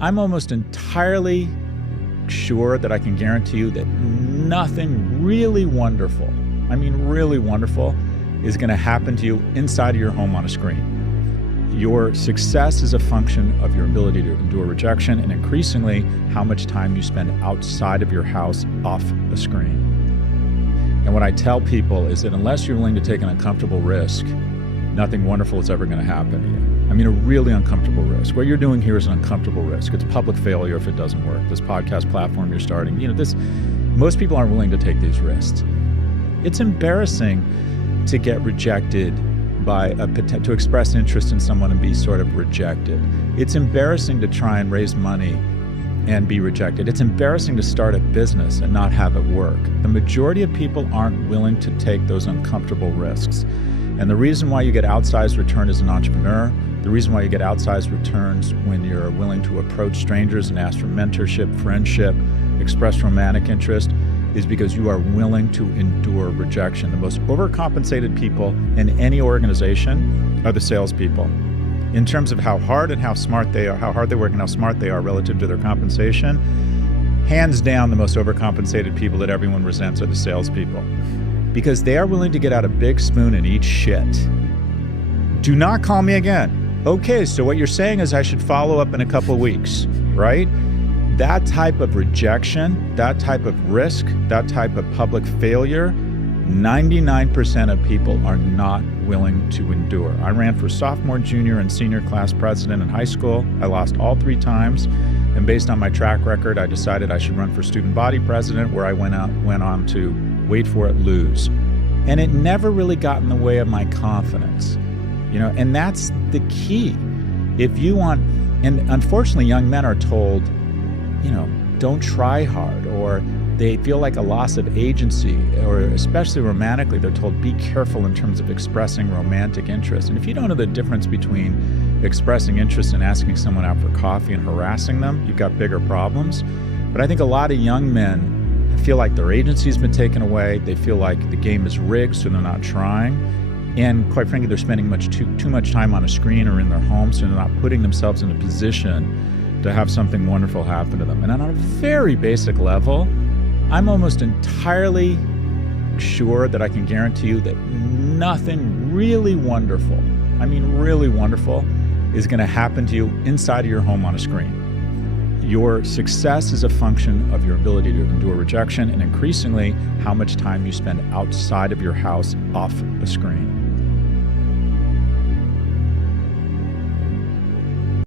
I'm almost entirely sure that I can guarantee you that nothing really wonderful, I mean really wonderful, is going to happen to you inside of your home on a screen. Your success is a function of your ability to endure rejection and increasingly how much time you spend outside of your house off a screen. And what I tell people is that unless you're willing to take an uncomfortable risk, nothing wonderful is ever going to happen to you. I mean, a really uncomfortable risk. What you're doing here is an uncomfortable risk. It's public failure if it doesn't work. This podcast platform you're starting, most people aren't willing to take these risks. It's embarrassing to get rejected to express interest in someone and be sort of rejected. It's embarrassing to try and raise money and be rejected. It's embarrassing to start a business and not have it work. The majority of people aren't willing to take those uncomfortable risks. And the reason why you get outsized return as an entrepreneur, the reason why you get outsized returns when you're willing to approach strangers and ask for mentorship, friendship, express romantic interest, is because you are willing to endure rejection. The most overcompensated people in any organization are the salespeople. In terms of how hard and how smart they are, how hard they work and how smart they are relative to their compensation, hands down, the most overcompensated people that everyone resents are the salespeople. Because they are willing to get out a big spoon and eat shit. Do not call me again. Okay, so what you're saying is I should follow up in a couple of weeks, right? That type of rejection, that type of risk, that type of public failure, 99% of people are not willing to endure. I ran for sophomore, junior, and senior class president in high school. I lost all 3 times. And based on my track record, I decided I should run for student body president, where I went on to, wait for it, lose. And it never really got in the way of my confidence. And that's the key. If you want, and unfortunately young men are told, don't try hard, or they feel like a loss of agency, or especially romantically, they're told be careful in terms of expressing romantic interest. And if you don't know the difference between expressing interest and asking someone out for coffee and harassing them, you've got bigger problems. But I think a lot of young men feel like their agency's been taken away. They feel like the game is rigged, so they're not trying. And quite frankly, they're spending too much time on a screen or in their home, so they're not putting themselves in a position to have something wonderful happen to them. And on a very basic level, I'm almost entirely sure that I can guarantee you that nothing really wonderful, I mean really wonderful, is going to happen to you inside of your home on a screen. Your success is a function of your ability to endure rejection and increasingly how much time you spend outside of your house off a screen.